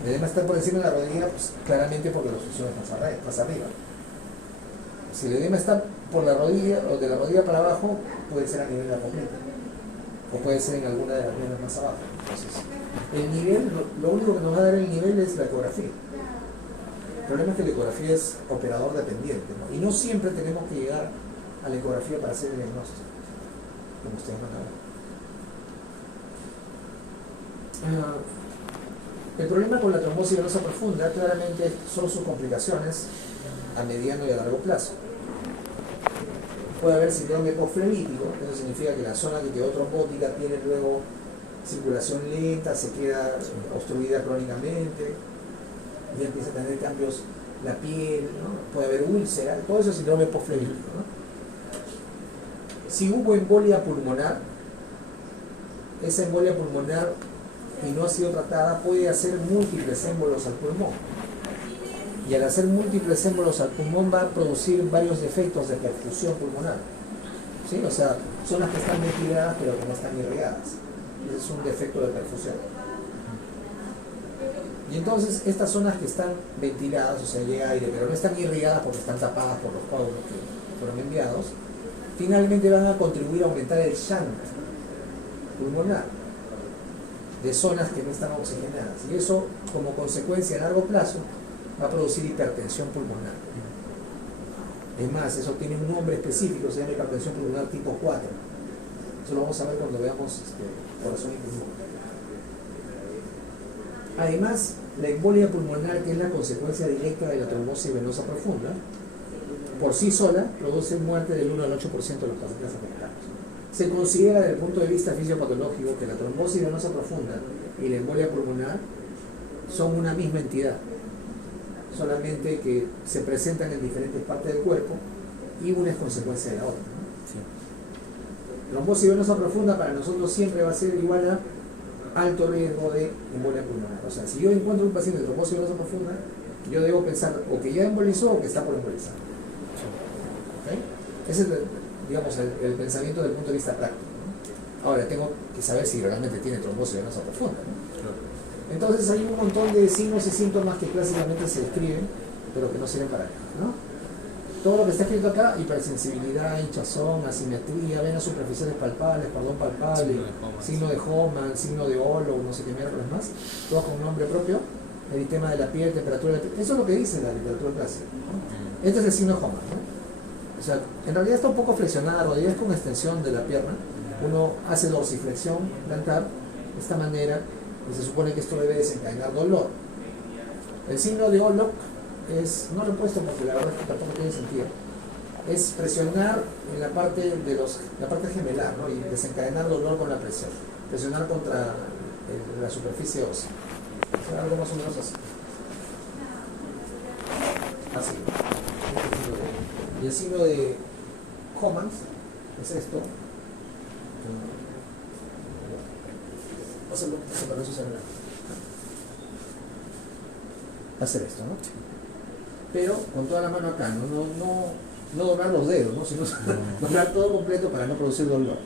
El edema está por encima de la rodilla, pues claramente porque la obstrucción es más arriba. Si el edema está por la rodilla o de la rodilla para abajo, puede ser a nivel de la poplita. O puede ser en alguna de las piernas más abajo. Entonces, el nivel, lo único que nos va a dar el nivel es la ecografía. El problema es que la ecografía es operador dependiente, ¿no? Y no siempre tenemos que llegar a la ecografía para hacer el diagnóstico, como ustedes van a ver. El problema con la trombosis venosa profunda claramente son sus complicaciones a mediano y a largo plazo. Puede haber síndrome postflevítico, eso significa que la zona que quedó trombótica tiene luego circulación lenta, se queda obstruida crónicamente, ya empieza a tener cambios la piel, ¿no? Puede haber úlcera, todo eso es síndrome postflevítico, ¿no? Si hubo embolia pulmonar, esa embolia pulmonar y no ha sido tratada puede hacer múltiples émbolos al pulmón. Y al hacer múltiples émbolos al pulmón va a producir varios defectos de perfusión pulmonar. ¿Sí? O sea, son las que están ventiladas pero que no están irrigadas. Ese es un defecto de perfusión. Y entonces estas zonas que están ventiladas, o sea, llega aire, pero no están irrigadas porque están tapadas por los coágulos que fueron enviados, finalmente van a contribuir a aumentar el shunt pulmonar de zonas que no están oxigenadas. Y eso, como consecuencia a largo plazo, va a producir hipertensión pulmonar. Es más, eso tiene un nombre específico, se llama hipertensión pulmonar tipo 4. Eso lo vamos a ver cuando veamos corazón intensivo. Además, la embolia pulmonar, que es la consecuencia directa de la trombosis venosa profunda, por sí sola produce muerte del 1 al 8% de los pacientes afectados. Se considera desde el punto de vista fisiopatológico que la trombosis venosa profunda y la embolia pulmonar son una misma entidad, solamente que se presentan en diferentes partes del cuerpo y una es consecuencia de la otra, ¿no? Sí. Trombosis venosa profunda para nosotros siempre va a ser igual a alto riesgo de embolia pulmonar. O sea, si yo encuentro un paciente de trombosis venosa profunda, yo debo pensar o que ya embolizó o que está por embolizar. ¿Okay? Ese es, digamos, el pensamiento desde el punto de vista práctico, ¿no? Ahora, tengo que saber si realmente tiene trombosis venosa profunda, ¿no? Claro. Entonces hay un montón de signos y síntomas que clásicamente se describen, pero que no sirven para nada, ¿no? Todo lo que está escrito acá, hipersensibilidad, hinchazón, asimetría, venas superficiales palpables, perdón palpable, signo de Hoffman, signo de Olo, no sé qué miércoles más, todo con nombre propio, eritema de la piel, temperatura de la piel, eso es lo que dice la literatura clásica, ¿no? Este es el signo de Hoffman, ¿no? O sea, en realidad está un poco flexionada la rodilla, es con extensión de la pierna, uno hace dorsiflexión plantar de esta manera, y se supone que esto debe desencadenar dolor. El signo de Orlock es, no lo he puesto porque la verdad es que tampoco tiene sentido, es presionar en la parte gemelar, ¿no? Y desencadenar dolor con la presión, presionar contra la superficie ósea, o sea, algo más o menos así. Así. Y el signo de Hoffman es esto. Hacer esto, ¿no? Pero con toda la mano acá, no doblar los dedos, ¿no? Sino doblar todo completo para no producir dolor.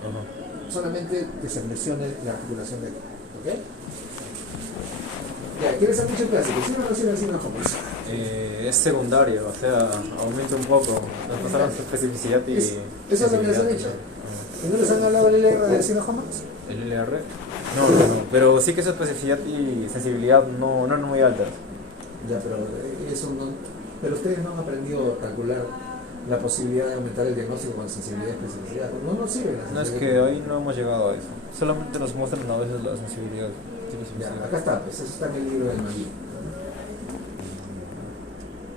Solamente que se flexione la articulación de aquí. ¿Ok? Ya, ¿quieres hacer mucho clásico? ¿Sí o no sirve así una famosa? Es secundario, o sea, aumenta un poco. Nos pasaron su especificidad y. Eso es lo que les han dicho. ¿Y no les han hablado del LR de Sinohomas? ¿El LR? No, pero sí que su especificidad y sensibilidad no eran muy altas. Ya, pero eso no. Pero ustedes no han aprendido a calcular la posibilidad de aumentar el diagnóstico con sensibilidad y especificidad. No sirve la No, es sensibilidad. que hoy no hemos llegado a eso. Solamente nos muestran a veces la sensibilidad. Ya, acá está, pues eso está en el libro del Magui.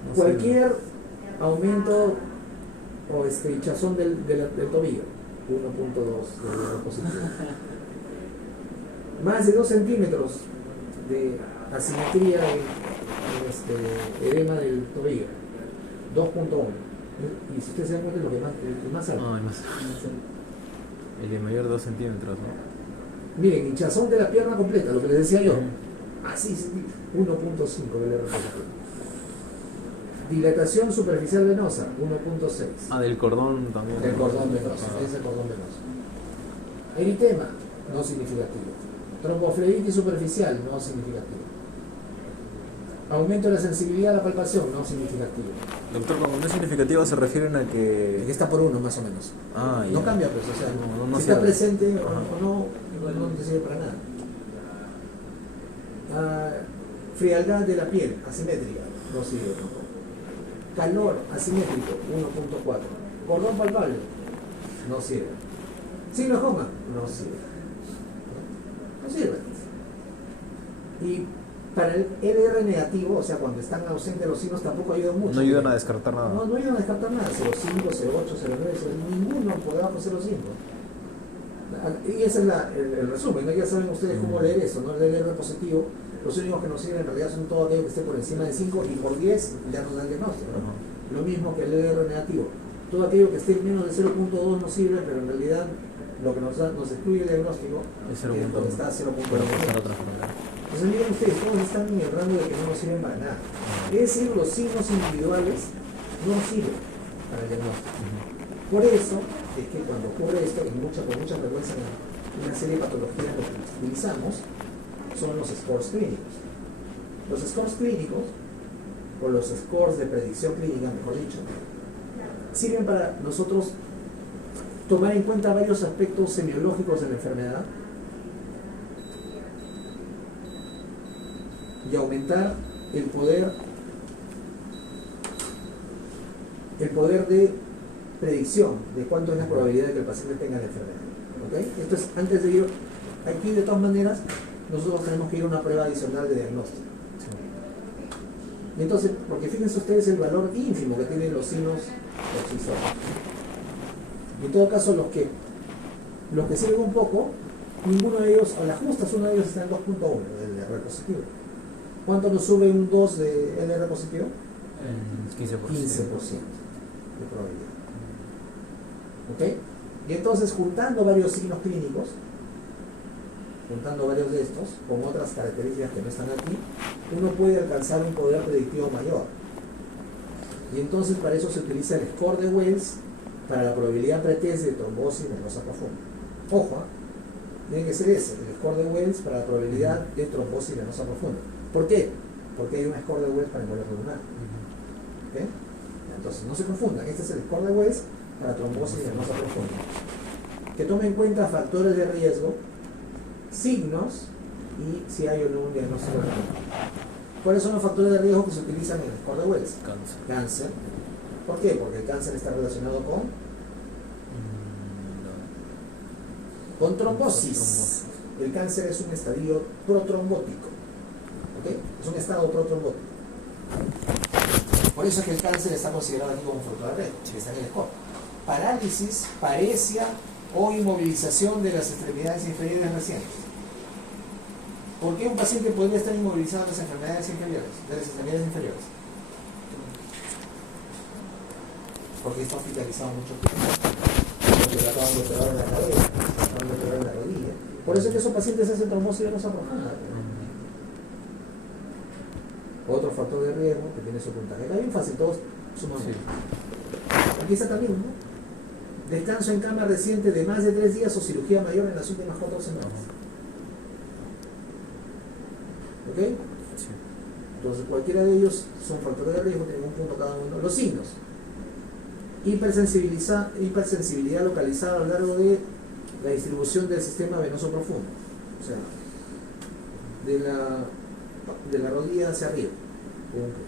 No sé. Cualquier aumento o hinchazón del tobillo, 1.2 de positivo. Más de 2 centímetros de asimetría en edema del tobillo, 2.1. Y si ustedes se dan cuenta, lo que más, el más alto. Ay, más. El de mayor 2 centímetros, ¿no? Miren, hinchazón de la pierna completa, lo que les decía yo. Así, 1.5 del R positivo. Dilatación superficial venosa, 1.6. Ah, del cordón también. El cordón venoso, es el cordón venoso. Eritema, no significativo. Tromboflebitis superficial, no significativo. Aumento de la sensibilidad a la palpación, no significativo. Doctor, cuando no es significativo se refieren a El que... que está por 1 más o menos. Ah, ya. No cambia, pues, o sea, No si sirve. está presente Ajá. o no te sirve para nada. Frialdad de la piel, asimétrica, no sirve tampoco. Calor asimétrico, 1.4. Cordón palpable, no sirve. Signo de Hoffman, no sirve. No sirve. Y para el LR negativo, o sea, cuando están ausentes los signos, tampoco ayudan mucho. No ayudan a descartar nada. No ayudan a descartar nada. 0,5, 0,8, 0,9, ninguno por debajo de 0,5. Y ese es el resumen, ¿no? Ya saben ustedes cómo leer eso, ¿no? El LR positivo, los únicos que nos sirven en realidad son todo aquello que esté por encima de 5 y por 10 ya nos dan diagnóstico, ¿no? Lo mismo que el LR negativo. Todo aquello que esté en menos de 0.2 nos sirve, pero en realidad lo que nos excluye el diagnóstico Es es cuando está a 0.1. Puede pasar otra forma. Entonces miren ustedes, todos están en el rango de que no nos sirven para nada. Es decir, los signos individuales no sirven para el diagnóstico. Por eso es que cuando ocurre esto, con mucha frecuencia en una serie de patologías lo que utilizamos son los scores clínicos. Los scores clínicos, o los scores de predicción clínica, mejor dicho, sirven para nosotros tomar en cuenta varios aspectos semiológicos de la enfermedad y aumentar el poder de predicción de cuánto es la probabilidad de que el paciente tenga la enfermedad. ¿Okay? Esto es antes de ir, aquí de todas maneras, nosotros tenemos que ir a una prueba adicional de diagnóstico. Entonces, porque fíjense ustedes el valor ínfimo que tienen los signos por sí solos. Y en todo caso, los que sirven un poco, ninguno de ellos, a las justas, uno de ellos está en 2.1 del R positivo. ¿Cuánto nos sube un 2 de LR positivo? 15%. 15% de probabilidad. ¿Ok? Y entonces, juntando varios signos clínicos, juntando varios de estos, con otras características que no están aquí, uno puede alcanzar un poder predictivo mayor. Y entonces para eso se utiliza el score de Wells para la probabilidad pretest de trombosis venosa profunda. Ojo, tiene que ser ese, el score de Wells para la probabilidad de trombosis venosa profunda. ¿Por qué? Porque hay un score de Wells para embolia pulmonar. ¿Okay? Entonces no se confundan, este es el score de Wells para trombosis venosa profunda. Que tome en cuenta factores de riesgo, signos y si hay o no un diagnóstico. ¿Cuáles son los factores de riesgo que se utilizan en el score de Wells? Cáncer. ¿Por qué? Porque el cáncer está relacionado con trombosis. El cáncer es un estadio protrombótico. ¿Ok? Es un estado protrombótico. Por eso es que el cáncer está considerado aquí como factor de riesgo, está en el score. Parálisis, paresia o inmovilización de las extremidades inferiores recientes. ¿Por qué un paciente podría estar inmovilizado de las enfermedades inferiores, de las extremidades inferiores? Porque está hospitalizado mucho tiempo. Porque le acaban de operar en la cabeza, le acaban de operar en la rodilla. Por eso es que esos pacientes hacen trombosis venosa profunda. Otro factor de riesgo que tiene su puntaje. Está bien fácil, todos sumamos. Sí. Aquí está también, ¿no? Descanso en cama reciente de más de 3 días o cirugía mayor en las últimas 4 semanas. ¿Ok? Sí. Entonces cualquiera de ellos son factores de riesgo, tienen un punto cada uno. Los signos. Hipersensibilidad localizada a lo largo de la distribución del sistema venoso profundo. O sea, de la rodilla hacia arriba. Un punto.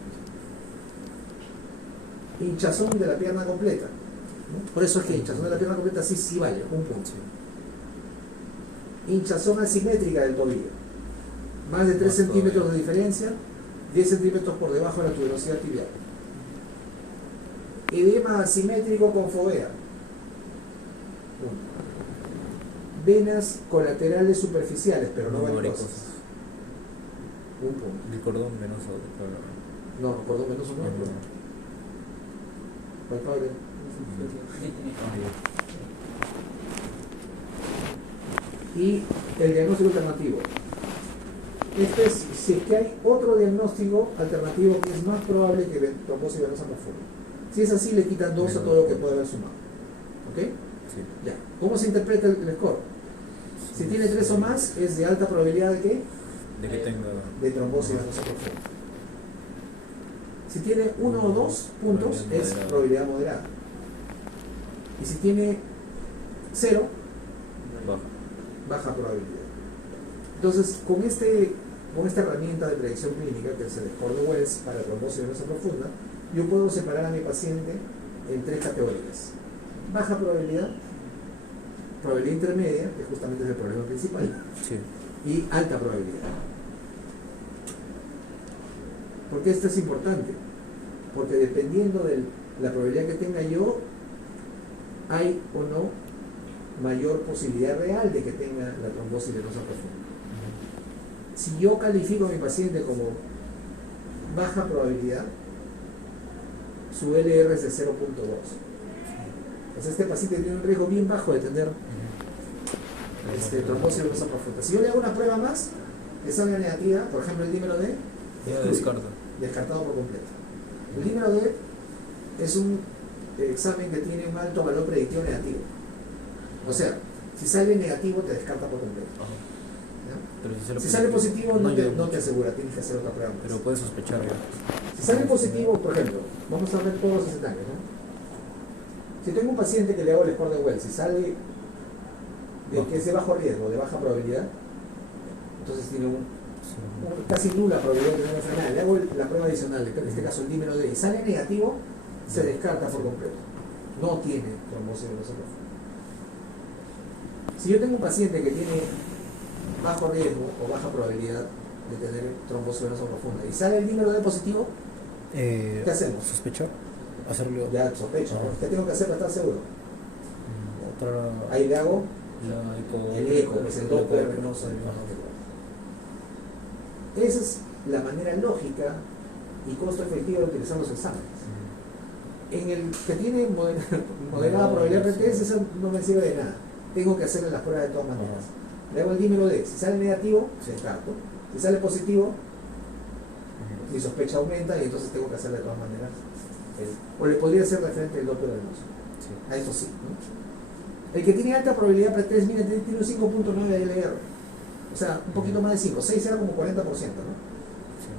hinchazón de la pierna completa, ¿no? Por eso es que hinchazón de la pierna completa sí vale, un punto. Hinchazón asimétrica del tobillo, más de 3 Más centímetros todavía. de diferencia, 10 centímetros por debajo de la tuberosidad tibial. Edema asimétrico con fovea. Venas colaterales superficiales, pero no varicosas. Un punto. El cordón venoso. No, cordón venoso no. ¿Cuál padre? Y el diagnóstico alternativo. Este es si es que hay otro diagnóstico alternativo que es más probable que trombosis venosa profunda. Si es así, le quitan 2 a todo lo que puede haber sumado. ¿Ok? Sí. Ya. ¿Cómo se interpreta el score? Si tiene 3 o más, es de alta probabilidad de ¿qué? De que tenga. De trombosis venosa profunda. Si tiene 1 o 2 puntos, es Moderada. probabilidad moderada. Y si tiene 0, Baja. baja probabilidad. Entonces, con esta herramienta de predicción clínica, que es el score de Wells para trombosis venosa profunda, yo puedo separar a mi paciente en 3 categorías. Baja probabilidad, probabilidad intermedia, que justamente es el problema principal, Sí. y alta probabilidad. ¿Por qué esto es importante? Porque dependiendo de la probabilidad que tenga yo, hay o no mayor posibilidad real de que tenga la trombosis venosa profunda. Si yo califico a mi paciente como baja probabilidad, su LR es de 0.2. Entonces este paciente tiene un riesgo bien bajo de tener trombosis venosa profunda. Si yo le hago una prueba más, le salga negativa, por ejemplo el dímero D, Ya excluye, descarta. descartado por completo. El dímero D es un examen que tiene un alto valor predictivo negativo. O sea, si sale negativo te descarta por completo. Ajá. ¿Ya? Pero Si sale positivo no ayuda te mucho. asegura, tienes que hacer otra prueba más. Pero puedes sospechar ya. Si sale positivo, por ejemplo, vamos a ver todos los escenarios, ¿no? Si tengo un paciente que le hago el score de Wells, si sale que es de bajo riesgo, de baja probabilidad, entonces tiene casi nula probabilidad de tener una enfermedad. Le hago la prueba adicional, en este caso el dímero D, y sale negativo, se descarta por completo. No tiene trombosis venosa profunda. Si yo tengo un paciente que tiene bajo riesgo o baja probabilidad de tener trombosis venosa profunda y sale el dímero D positivo, ¿qué hacemos? ¿Sospechar? Hacerlo. Ya sospecho, ¿no? ¿Qué tengo que hacer para estar seguro? Otra. Ahí le hago La eco. el eco, que es el Doppler venoso del mismo tipo. Esa es la manera lógica y costo efectivo de utilizar los exámenes. En el que tiene moderada probabilidad de PTS, eso no me sirve de nada. Tengo que hacerle las pruebas de todas maneras. Le hago el dímero D. Si sale negativo, se descarto. Si sale positivo, mi sospecha aumenta y entonces tengo que hacerle de todas maneras. O le podría hacer referente el Doppler venoso. Sí. A eso sí, ¿no? El que tiene alta probabilidad PTS, mira, tiene un 5.9 de LR. O sea, un poquito más de 5. 6 era como 40%, ¿no?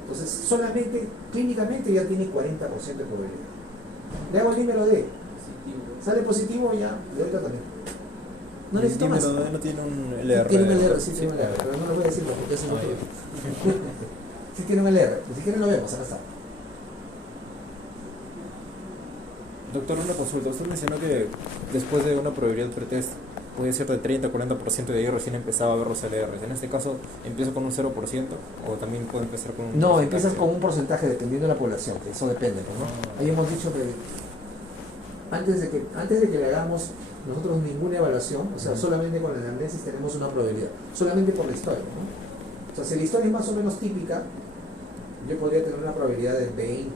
Entonces, solamente, clínicamente ya tiene 40% de probabilidad. Le hago el dímero D. Sale positivo, ya le doy tratamiento. No necesito más. No tiene un LR. Tiene un LR, sí tiene un LR, pero no lo voy a decir porque es un otro. Sí tiene un LR, pues si quieren lo vemos, acá está. Doctor, una consulta. Usted mencionó que después de una probabilidad pretest puede ser de 30-40% de ahí recién empezaba a ver los LRs. En este caso, ¿empieza con un 0% o también puede empezar con un No, porcentaje? empiezas con un porcentaje dependiendo de la población, que eso depende, ¿no? Ahí hemos dicho que antes de que le hagamos nosotros ninguna evaluación, o sea, solamente con la anamnesis tenemos una probabilidad, solamente por la historia, ¿no? O sea, si la historia es más o menos típica, yo podría tener una probabilidad de 20-25%.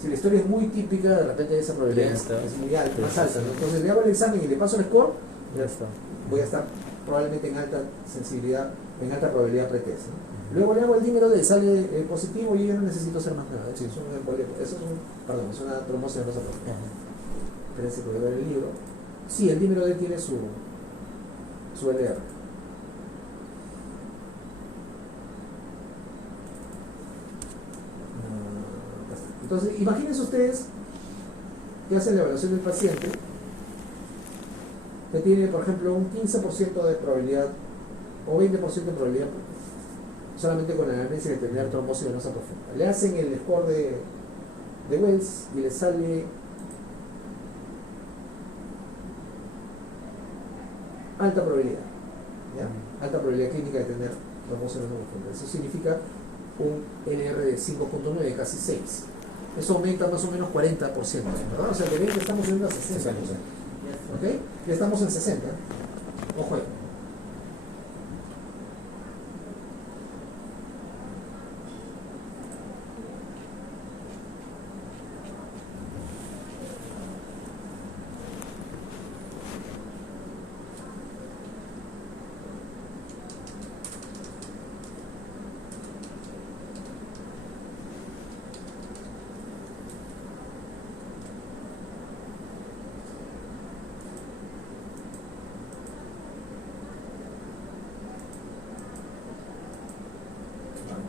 Si la historia es muy típica, de repente esa probabilidad es muy alta, más alta, ¿no? Entonces le hago el examen y le paso el score, Ya está. voy a estar probablemente en alta sensibilidad, en alta probabilidad pretest, ¿no? Luego le hago el dímero D, sale positivo y yo ya no necesito hacer más nada. Eso es una trombosis venosa profunda. Espérense que voy a ver el libro. Sí, el dímero D tiene su LR. Entonces, imagínense ustedes que hacen la evaluación del paciente que tiene, por ejemplo, un 15% de probabilidad o 20% de probabilidad solamente con la anamnesis de tener trombosis venosa profunda. Le hacen el score de de Wells y le sale alta probabilidad, ¿ya? Alta probabilidad clínica de tener trombosis renal profunda. Eso significa un NR de 5.9, casi 6. Eso aumenta más o menos 40%, ¿verdad? O sea, que ven que estamos yendo a 60. ¿Ok? Ya estamos en 60. Ojo ahí.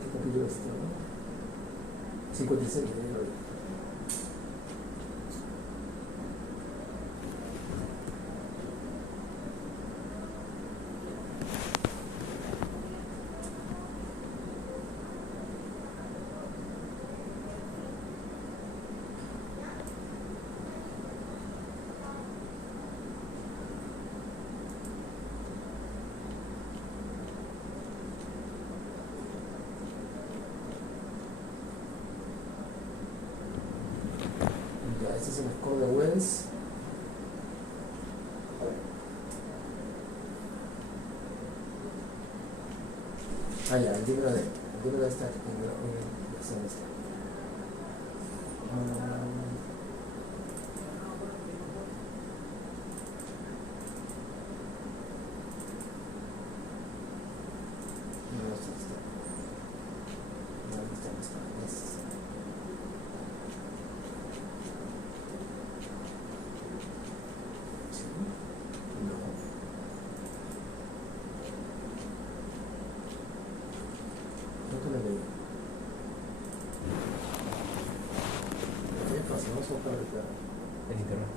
¿Qué capítulo es este, no? 56. Ya, este es el score de Wells. Ah, ya, el libro de esta. En internet.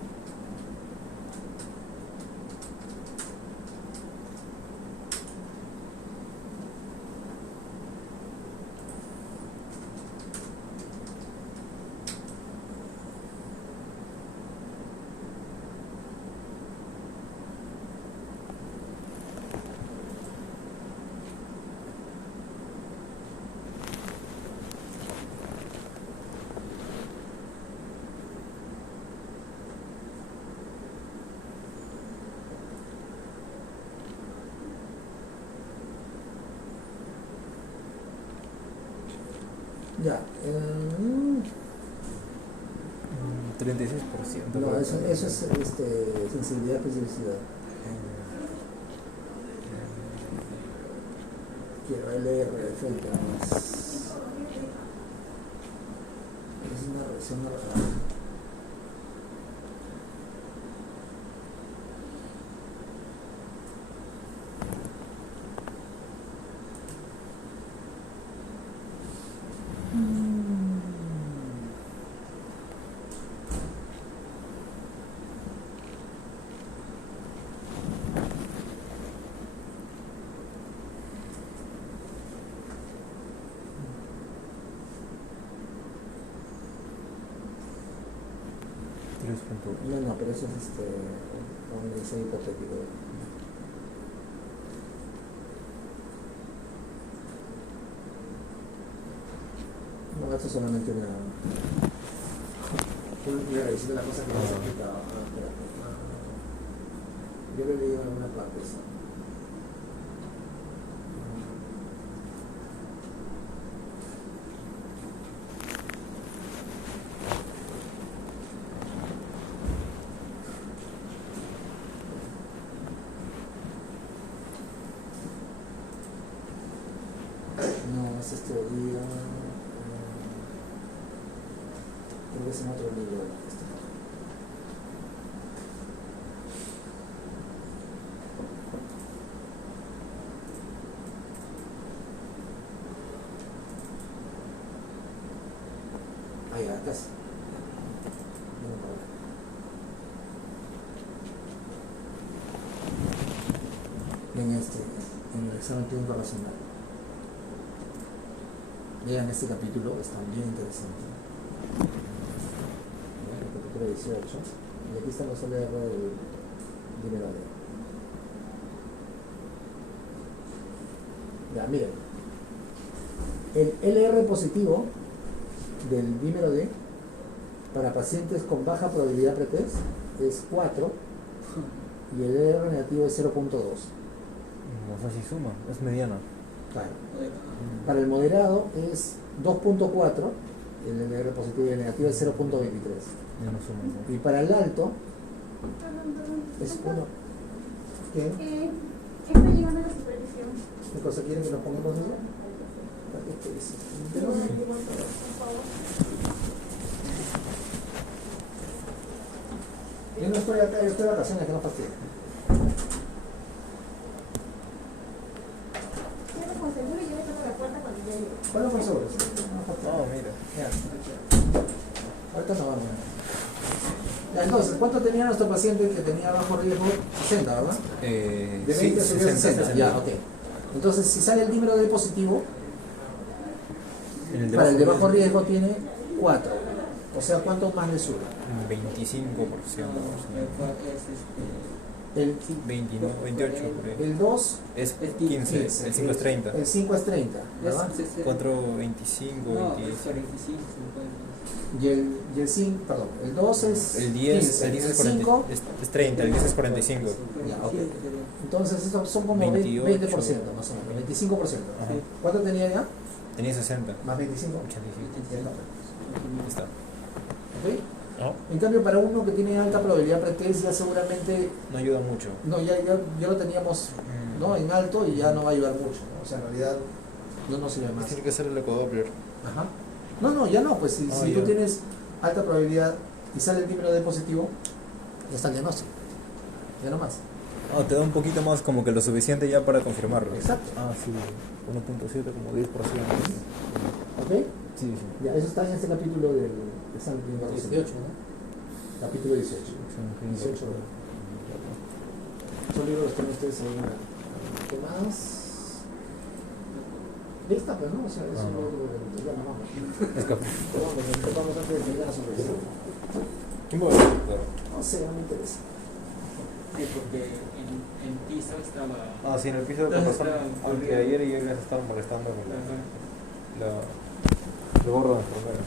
Ya. 36%. No, eso es sensibilidad, especificidad. Quiero LR frente a más. Es una reacción rara. No, pero eso es un diseño hipotético. No, esto es solamente una revisión de la cosa que no se ha aplicado. Yo lo he leído en alguna parte eso. No, es este día. Creo que es en otro libro. Ah, ya, casi. En el examen clínico racional. Vean este capítulo, está bien interesante. LR18 y aquí están los LR del dímero D. Ya, miren. El LR positivo del dímero D para pacientes con baja probabilidad pretest es 4 y el LR negativo es 0.2. O sea, si suma, es mediana. Claro. Para el moderado es 2.4, el LR positivo y el negativo es 0.23. Ya no suma. ¿no? Y para el alto es 1. ¿Qué? Está llegando a la supervisión. ¿Qué cosa quieren que nos pongamos eso? Yo no estoy acá, yo estoy de vacaciones, que no fastidio. Quédate con seguro y yo le toco la puerta cuando llegue. ¿Cuáles son sobres? Oh, mira. Ya. Ahorita no vamos. Ya, entonces, ¿cuánto tenía nuestro paciente que tenía bajo riesgo? 60, ¿verdad? De 20 sí, subió a 60. Ya, ok. Entonces, si sale el dímero D positivo, para el de bajo riesgo tiene 4. O sea, ¿cuánto más le sube? 25%. El, 29, 28. por ahí. el 2 Es 15, el 5 es 30. El 5 es 30, ¿verdad? 4, 25, No, 20. es 45, 50. Y el 5, perdón, el 2 es El 10, 15, el 10 el es 40, 5, es 30, el 10 es 45. ya, ok. Entonces estos son como 28. 20% más o menos, 25%. Ajá. ¿Cuánto tenía ya? Tenía 60. Más 25. 85. Ya no. Ahí está. ¿Ok? ¿No? En cambio, para uno que tiene alta probabilidad pretest, ya seguramente, No ayuda mucho. no, ya lo teníamos, ¿no?, en alto y ya no va a ayudar mucho, ¿no? O sea, en realidad no nos sirve más. Tiene que ser el ecodoppler. Ajá. No, ya no, pues si tú Ya. tienes alta probabilidad y sale el dímero D positivo, ya está el diagnóstico. Ya no más. Ah, te da un poquito más, como que lo suficiente ya para confirmarlo. Exacto. Ah, sí. 1.7, como 10%. ¿Ok? Sí, sí. Ya, eso está en este capítulo del examen clínico 18, ¿no? Capítulo 18. 18. Son libros que tienen ustedes ahí. ¿Qué más? Lista, pues, ¿no? O sea, eso es lo que ya no vamos. Escapa. Perdón, lo que tocamos antes de terminar la sorpresa. ¿Quién va a ver, doctor? No sé, no me interesa. Sí, porque en piso estaba. Ah, sí, en el piso de Entonces, razón. está- Aunque ayer y hoy les estaban molestando con Ajá. el gorro de enfermera.